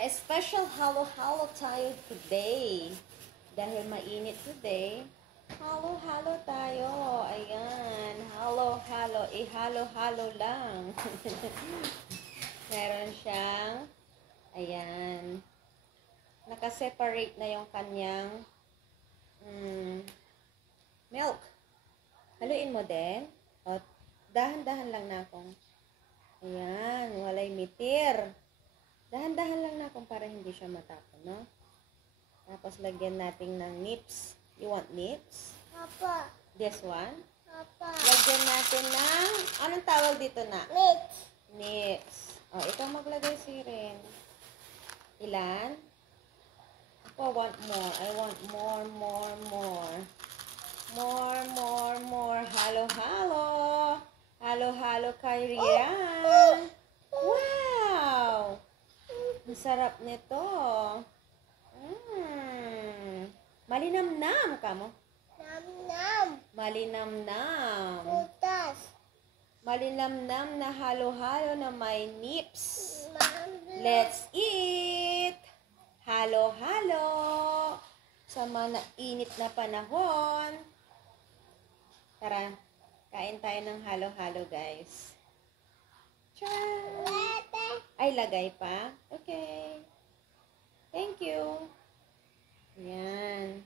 May special halo-halo tayo today. Dahil mainit today, halo-halo tayo. Ayan, halo-halo. Ihalo-halo lang. Meron siyang, ayan, nakaseparate na yung kanyang milk. Haluin mo din. O, dahan-dahan lang na akong, ayan, walay mitir. Dahan-dahan lang na akong para hindi siya matapon, no? Tapos, lagyan natin ng nips. You want nips? Papa. This one? Papa. Lagyan natin ng, anong tawag dito na? Nips. Nips. O, ikaw maglagay si Ren. Ilan? Ako, want more. I want more, more, more. More, more, more. Halo-halo. Halo-halo kay Rian. Wow! Ang sarap nito. Malinamnam ka mo. Nam-nam. Malinamnam. Putas. Malinamnam na halo-halo na may nips. Mami. Let's eat! Halo-halo! Sa mga init na panahon. Tara, kain tayo ng halo-halo, guys. Tara! Lete. Ay, lagay pa? Okay. Thank you. Yan.